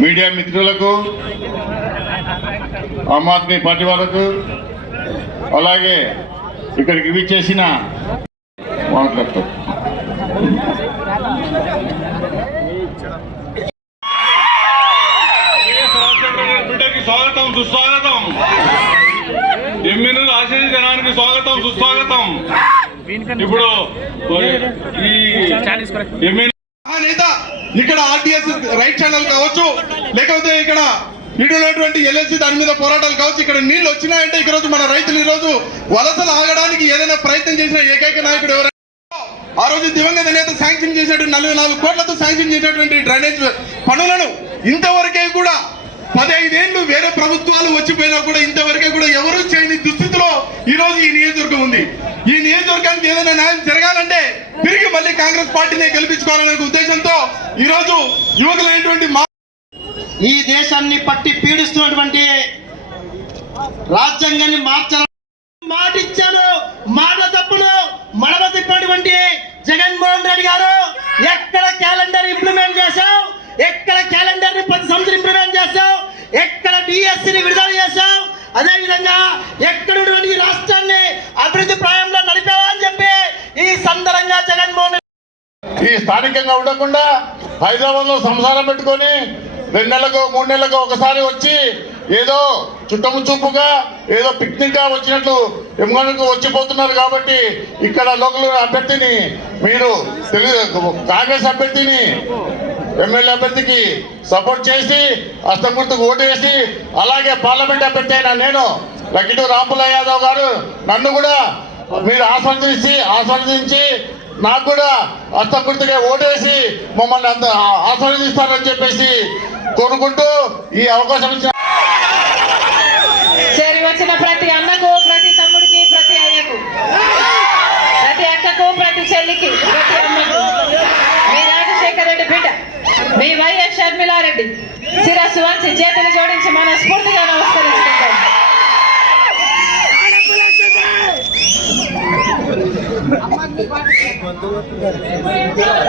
Media మిత్రులకు Aam Aadmi party వాళ్ళకు అలాగే ఇక్కడికి విచ్చేసిన చేసిన స్వాగతం సుస్వాగతం ఎమ్మెల్యేలు ఆశీర్వచనానికి స్వాగతం సుస్వాగతం. ఇప్పుడు ఇక్కడ ఆర్టీఎస్ రైట్ ఛానల్ కావచ్చు లేకపోతే ఇక్కడ ఇటు ఉన్నటువంటి ఎల్ఎస్సి దాని మీద పోరాటాలు కావచ్చు ఇక్కడ నీళ్ళు వచ్చినాయంటే ఈ రోజు మన రైతులు ఈ రోజు వలసలు ఆగడానికి ఏదైనా ప్రయత్నం చేసిన ఏకైక నాయకుడు ఎవరైనా ఆ రోజు దివంగత నేత శాంక్షన్ చేసినటువంటి నలభై నాలుగు కోట్లతో శాంక్షన్ చేసినటువంటి డ్రైనేజ్ పనులను ఇంతవరకే కూడా పదహైదేళ్ళు వేరే ప్రభుత్వాలు వచ్చిపోయినా కూడా ఇంతవరకే కూడా ఎవరూ చేయని దుస్థితిలో ఈ రోజు ఈ నియోజకవర్గం ఉంది. ఈ నియోజకవర్గానికి న్యాయం జరగాలంటే తిరిగి మళ్ళీ కాంగ్రెస్ పార్టీని గెలిపించుకోవాలనే ఉద్దేశంతో ఈ రోజు యువకులైనటువంటి మా ఈ దేశాన్ని పట్టి పీడిస్తున్నటువంటి రాజ్యాంగాన్ని మార్చాలని మాట మాటల మాట తప్పును మడమ తిప్పినటువంటి జగన్మోహన్ రెడ్డి గారు ఎక్కడ క్యాలెండర్ ఇంప్లిమెంట్ చేశావు? ఎక్కడ క్యాలెండర్ని పది సంవత్సరం ఇంప్లిమెంట్ చేశావు ఎక్కడ డిఎస్సి ని విడుదల చేశావు అదే విధంగా ఎక్కడ రాష్ట్రాన్ని అభివృద్ధి ప్రాయంలో నడిపావా అని చెప్పి ఈ సందర్భంగా జగన్మోహన్ ఈ స్థానికంగా ఉండకుండా హైదరాబాద్లో సంసారం పెట్టుకొని రెండు నెలలకు మూడు నెలలకు ఒకసారి వచ్చి ఏదో చుట్టము చూపుగా ఏదో పిక్నిక్గా వచ్చినట్లు ఎమ్మెల్యేకు వచ్చిపోతున్నారు కాబట్టి ఇక్కడ లోకల్ అభ్యర్థిని మీరు తెలుగు కాంగ్రెస్ అభ్యర్థిని ఎమ్మెల్యే అభ్యర్థికి సపోర్ట్ చేసి అస్తగుర్తుకు ఓటు వేసి అలాగే పార్లమెంట్ అభ్యర్థి అయిన నేను లక్కిటు రాంపుల యాదవ్ గారు నన్ను కూడా మీరు ఆస్వాదించి ఆస్వాదించి నాకు కూడా హస్తకృతిగా ఓటేసి మమ్మల్ని అంత ఆస్వాదిస్తారని చెప్పేసి కోరుకుంటూ ఈ అవకాశం ఇచ్చిన వచ్చిన ప్రతి తమ్ముడికి ప్రతి అయ్యకు ప్రతి అక్కకు ప్రతి చెల్లికి ప్రతి అమ్మకు మీ రాజశేఖర రెడ్డి బిడ్డ మీ సుబ్బారెడ్డి శిరస్సు వంచి చేతులు జోడించి మన స్ఫూర్తిగా నమస్కరించుకుంటాం.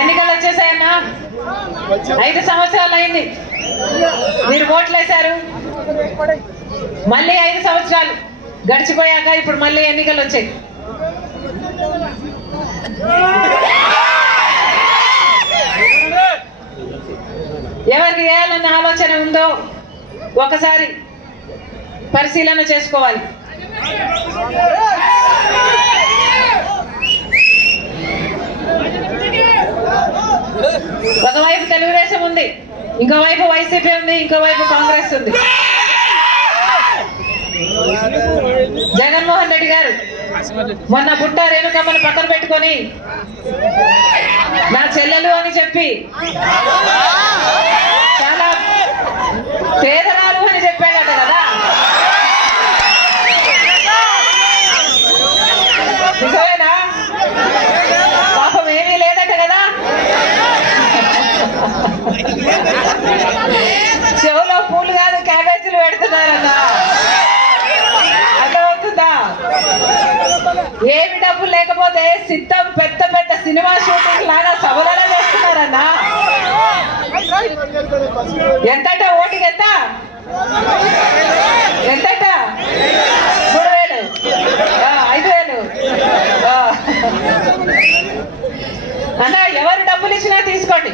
ఎన్నికలు వచ్చేసాయన్నా? ఐదు సంవత్సరాలు అయింది. మీరు ఓట్లు వేశారు మళ్ళీ ఐదు సంవత్సరాలు గడిచిపోయాక ఇప్పుడు మళ్ళీ ఎన్నికలు వచ్చాయి. ఎవరికి వేయాలన్న ఆలోచన ఉందో ఒకసారి పరిశీలన చేసుకోవాలి. ఒకవైపు తెలుగుదేశం ఉంది ఇంకోవైపు వైసీపీ ఉంది ఇంకోవైపు కాంగ్రెస్ ఉంది. జగన్మోహన్ రెడ్డి గారు మొన్న బుట్ట రేణుకమ్మను పక్కన పెట్టుకొని నా చెల్లెలు అని చెప్పి. చాలా పేదరాలు అని చెప్పాడట కదా. నిజమేనా? పాపం ఏమీ లేదట కదా. చెవులో పూలు కాదు క్యాబేజీలు పెడుతున్నారన్నా అర్థమవుతుందా? ఏమి డబ్బులు లేకపోతే సిద్ధం సినిమా షూటింగ్ లాగా సభలలో చేస్తున్నారన్నా? ఎంతట ఓటికి ఎంత? ఎంతట? మూడు వేలు. ఐదు వేలు. అన్న అన్నా ఎవరు డబ్బులు ఇచ్చినా తీసుకోండి.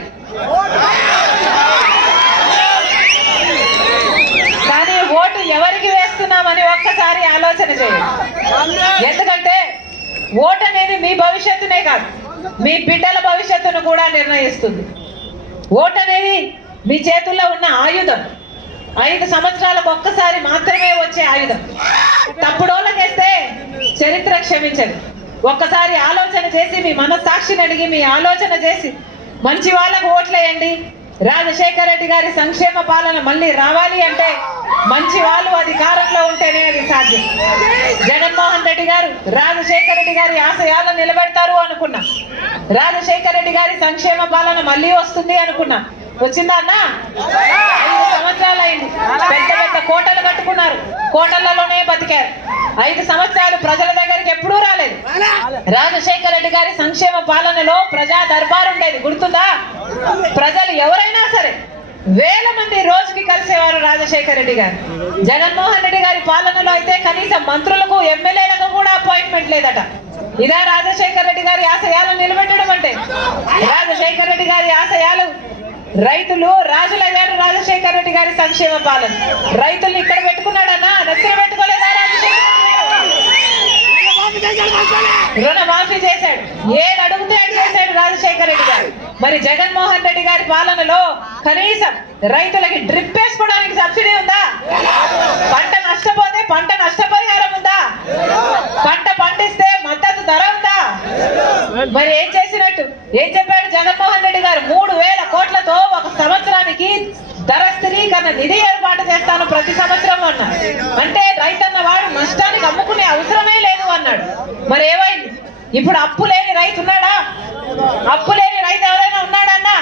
కానీ ఓటు ఎవరికి వేస్తున్నామని ఒక్కసారి ఆలోచన చేయండి. ఎందుకంటే ఓటు అనేది మీ భవిష్యత్తునే కాదు. మీ బిడ్డల భవిష్యత్తును కూడా నిర్ణయిస్తుంది. ఓటు అనేది మీ చేతుల్లో ఉన్న ఆయుధం. ఐదు సంవత్సరాలకు ఒక్కసారి మాత్రమే వచ్చే ఆయుధం. తప్పుడోళ్ళకేస్తే చరిత్ర క్షమించదు. ఒక్కసారి ఆలోచన చేసి మీ మనస్సాక్షిని అడిగి మీ ఆలోచన చేసి మంచి వాళ్ళకు ఓట్లేయండి. రాజశేఖర రెడ్డి గారి సంక్షేమ పాలన మళ్ళీ రావాలి అంటే మంచి వాళ్ళు అధికారంలో ఉంటేనే అది సాధ్యం. రెడ్డి గారు రాజశేఖర రెడ్డి గారి ఆశయాలను నిలబెడతారు అనుకున్నా. రాజశేఖర రెడ్డి గారి సంక్షేమ పాలన మళ్ళీ వస్తుంది అనుకున్నా. వచ్చిందా అన్న? ఐదు సంవత్సరాలు అయింది పెద్ద పెద్ద కోటలు కట్టుకున్నారు. కోటలలోనే బతికారు. ఐదు సంవత్సరాలు ప్రజల దగ్గరికి ఎప్పుడూ రాలేదు. రాజశేఖర రెడ్డి గారి సంక్షేమ పాలనలో ప్రజా దర్బార్ ఉండేది. గుర్తుందా? ప్రజలు ఎవరైనా సరే వేల మంది రోజుకి కలిసేవారు రాజశేఖర రెడ్డి గారు. జగన్మోహన్ రెడ్డి గారి పాలనలో అయితే కనీసం మంత్రులకు ఎమ్మెల్యేలకు కూడా అపాయింట్మెంట్ లేదట. ఇదా రాజశేఖర రెడ్డి గారి ఆశయాలను నిలబెట్టడం అంటే. రాజశేఖర రెడ్డి గారి ఆశయాలు రైతులు రాజులయ్యారు రాజశేఖర రెడ్డి గారి సంక్షేమ పాలన. రైతుల్ని ఇక్కడ పెట్టుకున్నాడన్నా నెత్తిన పెట్టుకోలేదా రాజశేఖర రుణమాఫీ చేశాడు. ఏది అడుగుతే అది చేశాడు రాజశేఖర రెడ్డి గారు. మరి జగన్మోహన్ రెడ్డి గారి పాలనలో కనీసం రైతులకి డ్రిప్ వేసుకోవడానికి సబ్సిడీ ఉందా? పంట నష్టపోతే పంట నష్టపరిహారం ఉందా? పంట పండిస్తే మద్దతు ధర ఉందా? మరి ఏం చేసినట్టు? ఏం చెప్పాడు జగన్మోహన్ రెడ్డి గారు? మూడు వేల కోట్లతో ఒక సంవత్సరానికి ధర స్థిరీకరణ నిధి ఏర్పాటు చేస్తాను ప్రతి సంవత్సరం అన్నాడు అంటే అన్నాడు. మరి ఏమైంది? ఇప్పుడు అప్పు లేని రైతు ఉన్నాడా? అప్పు లేని రైతు ఎవరైనా ఉన్నాడన్నా?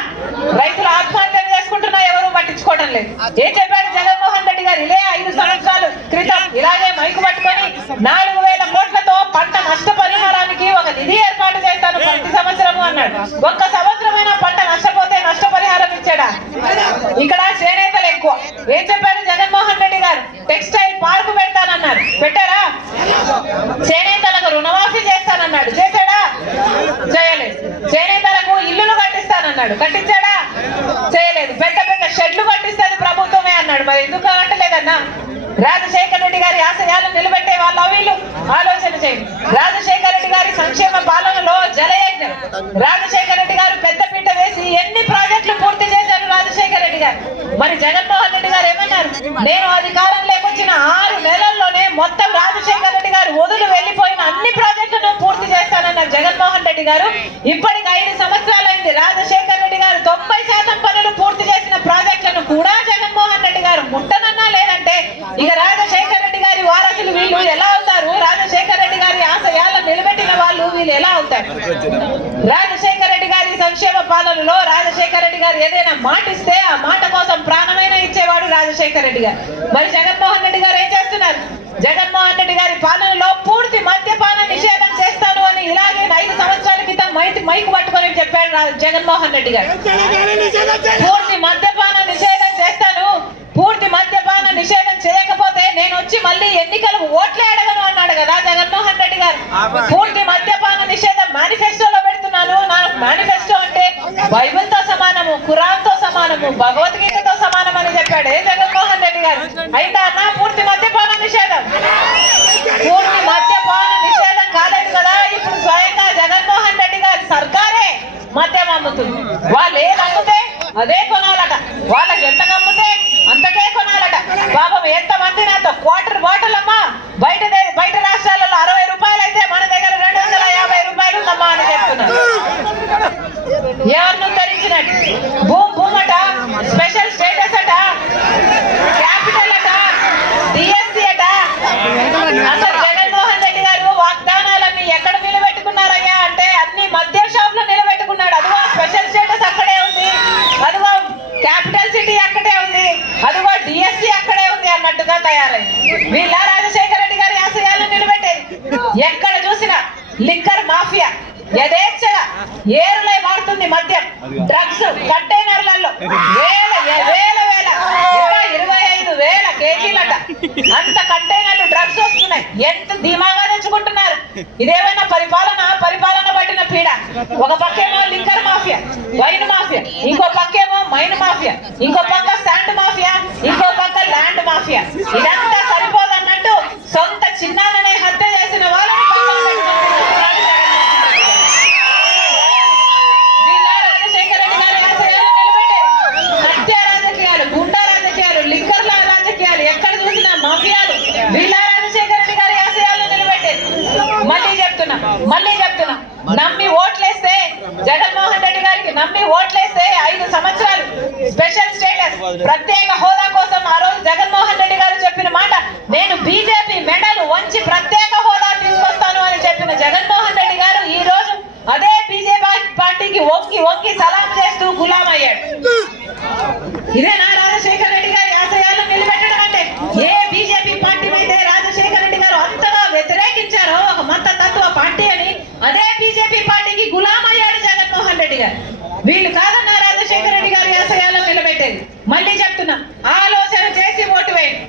రైతులు ఆత్మహత్యలు చేసుకుంటున్నా ఎవరు పట్టించుకోవడం లేదు. ఏం చెప్పాడు జగన్మోహన్ రెడ్డి గారు? ఇలే ఐదు సంవత్సరాలు క్రితం. ఇలాగే మైకు పట్టుకొని నాలుగు వేల కోట్లతో పంట నష్ట పరిహారానికి ఒక నిధి ఏర్పాటు చేస్తాను ప్రతి సంవత్సరము అన్నాడు. ఒక్క సంవత్సరమైన పంట నష్టపోతే నష్టపరిహారం ఇచ్చాడా? ఇక్కడ చేనేతలు ఎక్కువ. ఏం చెప్పాడు జగన్? కట్టించాడా? చేయలేదు. పెద్ద పెద్ద షెడ్లు కట్టిస్తుంది ప్రభుత్వమే అన్నాడు. మరి ఎందుకు కట్టలేదన్నా? రాజశేఖర రెడ్డి గారి ఆశయాలు నిలబెట్టే వాళ్ళ వీళ్ళు. ఆలోచన చేయండి. రాజశేఖర రెడ్డి గారి సంక్షేమ పాలనలో జలయజ్ఞం. రాజశేఖర రెడ్డి గారు పెద్దపీట వేసి ఎన్ని ప్రాజెక్టులు పూర్తి చేశారు రాజశేఖర రెడ్డి గారు? మరి జగన్మోహన్ రెడ్డి గారు ఏమన్నారు? నేను అధికారం లేకొచ్చిన ఆరు నెలల్లోనే మొత్తం రాజశేఖర రెడ్డి గారు వదులు వెళ్ళిపోయిన అన్ని ప్రాజెక్టులను పూర్తి చేస్తానన్నారు జగన్మోహన్ రెడ్డి గారు. ఇప్పటికి ఐదు సంవత్సరాలైంది రాజశేఖర రెడ్డి గారు తొంభై శాతం పనులు పూర్తి చేసిన ప్రాజెక్టులను కూడా జగన్మోహన్ రెడ్డి గారు ముట్టనన్నా లేదంటే ఇక రాజశేఖర రెడ్డి గారి వారసులు వీళ్ళు ఎలా అవుతారు? రాజశేఖర రెడ్డి గారి ఆశయాలను నిలబెట్టిన వాళ్ళు వీళ్ళు ఎలా అవుతారు? రాజశేఖర రెడ్డి గారి సంక్షేమ పాలనలో రాజశేఖర రెడ్డి గారు ఏదైనా మాట ఇస్తే ఆ మాట కోసం ప్రాణమైన ఇచ్చేవాడు రాజశేఖర రెడ్డి గారు. మరి జగన్మోహన్ రెడ్డి గారు ఏం చేస్తున్నారు? జగన్మోహన్ రెడ్డి గారి పాలనలో పూర్తి మద్యపాన నిషేధం చేస్తాను అని ఇలాగే ఐదు సంవత్సరాల క్రితం మైక్ మైకు పట్టుకొని చెప్పాడు జగన్మోహన్ రెడ్డి గారు. పూర్తి మద్యపాన నిషేధం చేస్తాను పూర్తి మద్యపాన నిషేధం చేయకపోతే నేను వచ్చి మళ్ళీ ఎన్నికలకు ఓట్లే అడగను అన్నాడు కదా జగన్మోహన్ రెడ్డి గారు. పూర్తి మద్యపాన నిషేధం మేనిఫెస్టోలో పెడుతున్నాను. నా మేనిఫెస్టో అంటే బైబిల్తో సమానము ఖురాన్తో సమానము భగవద్గీతతో సమానం అని చెప్పాడు. ఏ జగన్మోహన్ రెడ్డి గారు? అయితే అన్న పూర్తి మద్యపాన నిషేధం. పూర్తి మద్యపాన నిషేధం కాలేదు కదా. ఇప్పుడు స్వయంగా జగన్మోహన్ రెడ్డి గారి సర్కారే మద్యం అమ్ముతుంది. వాళ్ళు ఏది అమ్ముతే అదే కొనాలట. వాళ్ళకి ఎంత అమ్ముతే ಬಾಟಲ್ అంత కంటైనర్లు డ్రగ్స్ వస్తున్నాయి. ఎంత ధీమాగా తెచ్చుకుంటున్నారు? ఇదేమైనా పరిపాలన? పరిపాలన పట్టిన పీడ. ఒక పక్కేమో లిక్కర్ మాఫియా వైన్ మాఫియా ఇంకో పక్కేమో మైన్ మాఫియా ఇంకో పక్క శాండ్ మాఫియా ఇంకో పక్క ల్యాండ్ మాఫియా ఇదంతా సరిపోదన్నట్టు సొంత చిన్నాలనే హత్య చేసిన వాళ్ళు పక్కన పెట్టుకుంటున్నారు వీళ్ళ రాజశేఖర రెడ్డి గారి ఆశయాలను నిలబెట్టారు. హత్య రాజకీయాలు గుండా రాజకీయాలు లిక్కర్ల రాజకీయాలు ఎక్కడ చూసినా మాఫియాలు వీళ్ళ రాజశేఖర రెడ్డి గారి ఆశయాలను నిలబెట్టారు మళ్ళీ చెప్తున్నా మళ్ళీ చెప్తున్నా. నమ్మి ఓట్లేస్తే జగన్మోహన్ రెడ్డి గారికి నమ్మి ఓట్లేస్తే ఐదు సంవత్సరాలు స్పెషల్ స్టేటస్. ప్రత్యేక హోదా కోసం ఆ రోజు జగన్మోహన్ రెడ్డి గారు చెప్పిన మాట నేను బీజేపీ మెడలు వంచి ప్రత్యేక హోదా తీసుకొస్తాను అని చెప్పిన జగన్మోహన్ రెడ్డి గారు ఈ రోజు అదే బీజేపీ పార్టీకి వంగి వంగి సలాం చేస్తూ గులాం మతతత్వ పార్టీ అని అదే బీజేపీ పార్టీకి గులాం అయ్యాడు జగన్మోహన్ రెడ్డి గారు. వీళ్ళు కాదన్న రాజశేఖర రెడ్డి గారు ఆశయాల్లో నిలబెట్టేది. మళ్ళీ చెప్తున్నా ఆలోచన చేసి ఓటు వేయండి.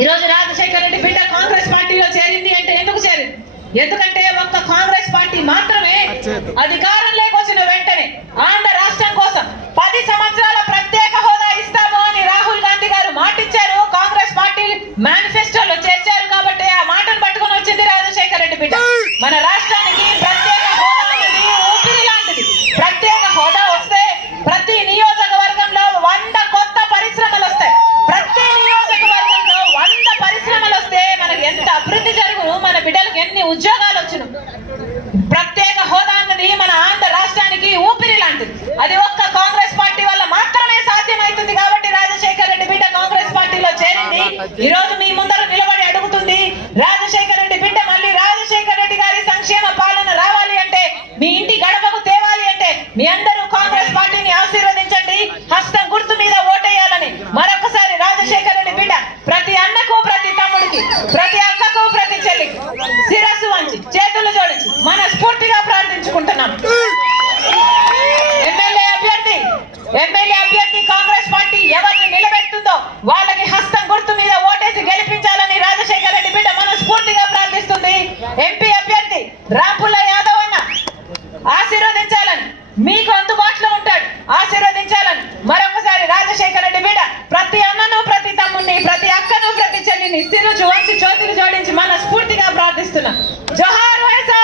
ఈ రోజు రాజశేఖర రెడ్డి బిడ్డ కాంగ్రెస్ పార్టీలో చేరింది అంటే ఎందుకు చేరింది? ఎందుకంటే ఒక్క కాంగ్రెస్ పార్టీ మాత్రమే అధికారంలో Me ఆశీర్వదించాలని మరొకసారి రాజశేఖర రెడ్డి బిడ్డ ప్రతి అన్నను ప్రతి తమ్ముడిని ప్రతి అక్కను ప్రతి చెల్లిని సిరుచు వంచి జ్యోతిని జోడించి మన స్ఫూర్తిగా ప్రార్థిస్తున్నాం. జోహార్ వైఎస్ఆర్